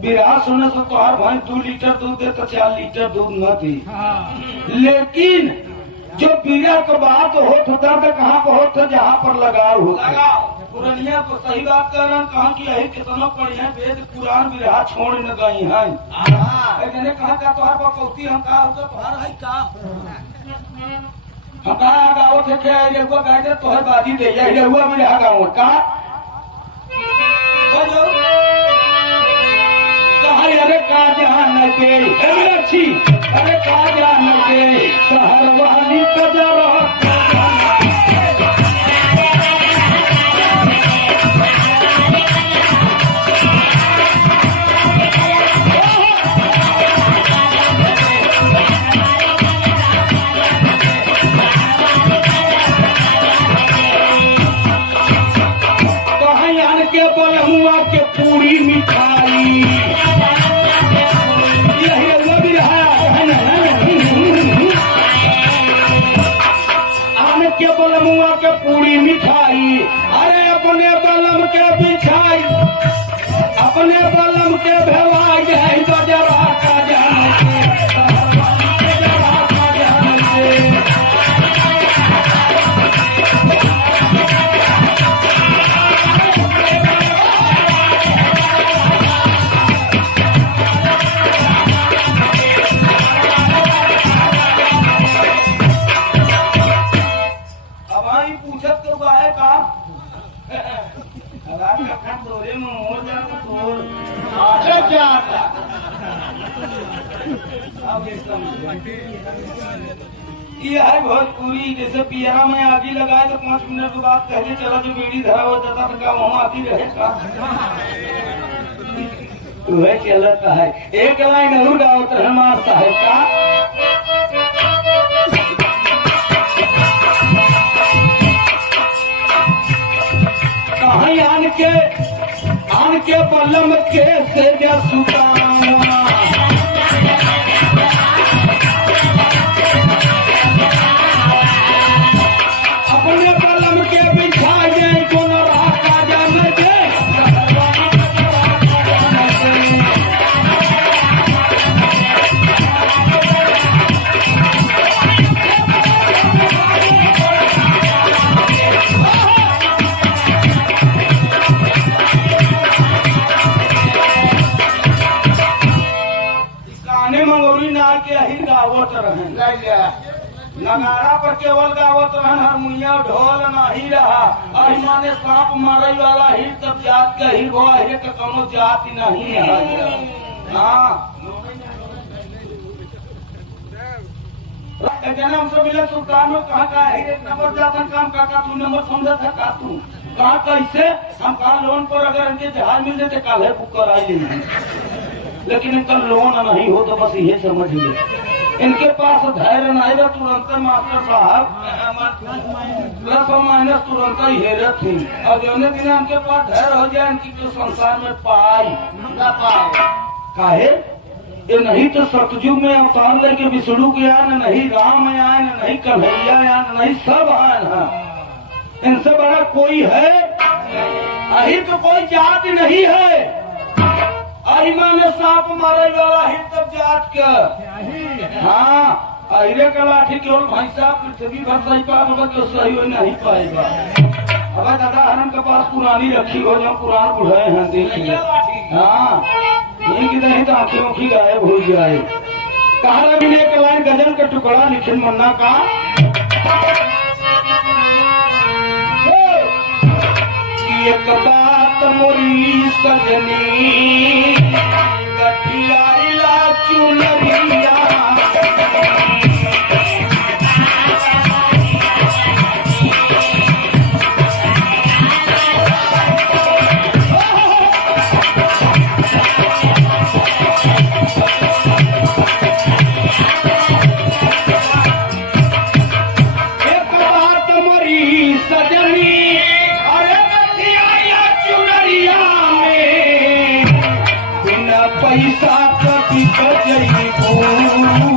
बिरहा सुने से तोहार भाई 2 लीटर दूध दे तो 4 लीटर दूध न दी। लेकिन जो पीड़ा का बात होता तो कहाँ पर होता जहाँ पर लगाव होता। पुरनिया को सही बात कर रहे हैं, कहा कि यही कितना पढ़ी है वेद पुराण बिरहा छोड़ न गई है। मैंने कहा का तोहार बकौती हम कहा होगा तोहार है का हम कहा गाँव थे क्या रेगुआ गाय तोहर बाजी दे रेगुआ बिरहा गाँव का अरे का जान के अच्छी अरे का जान के शहर वाली कजरा कहीं आन के बलहुआ के पूरी मिठाई के बलमुआ के पूरी मिठाई अरे अपने बलम के बिछाई अपने बलम के भेवाई है गजरा का जान ये है भोजपुरी। जैसे पियरा में आगी लगाए तो 5 मिनट के बाद कहते चला जो बीड़ी धरा हो जाता था क्या वहाँ आगी रहेगा वह चलता है। एक लाइन और गाओ तो हमार साहेब का कहीं आन के बलम के से सुता अपने बलम के बिछा जाए कौन रहा का जान दे गाने मंगोरी ना के ही गावत रहे नगारा पर केवल गावत रहन हारमोनिया ढोल नहीं रहा और माने सांप मारे वाला ही तब जात के ही वो है तो कोनो जाति नहीं है। हाँ जन्म से मिले सुल्तान में कहा का है 1 नंबर जातन काम का 2 नंबर समझा था का तू कहा कैसे हम कहा लोन पर अगर इनके जहाज मिल जाते कल है बुक कर आई लेकिन इनका लोन नहीं हो तो बस ये समझ ले इनके पास धैर्य नहीं रहा तुरंत मास्टर साहब प्लस और माइनस तुरंत ही हेरे थी और जौने दिन इनके पास धैर्य हो जाए इनकी तो संसार में पाई काहे ये नहीं तो सतयुग में अवतार लेके विष्णु के आए न नहीं राम में आए न नहीं कन्हैया आए न नहीं सब आए हैं। इनसे बड़ा कोई है अही तो कोई जाति नहीं है। अहिमा ने सांप मारे वाला ही तब जात का हाँ अहिरे का लाठी केवल भाई साहब पृथ्वी भर सही पाएगा तो सही हो नहीं पाएगा। अब दादा हरम के पास पुरानी रखी हो जो पुरान बुढ़ाए हैं देखिए हाँ ये की नहीं तो आंखें उखी गायब हो जाए। कहा एक लाइन गजल का टुकड़ा लिखिन मन्ना का एक बात मोरी सजनी गठिया चुनरिया पैसा कभी बजई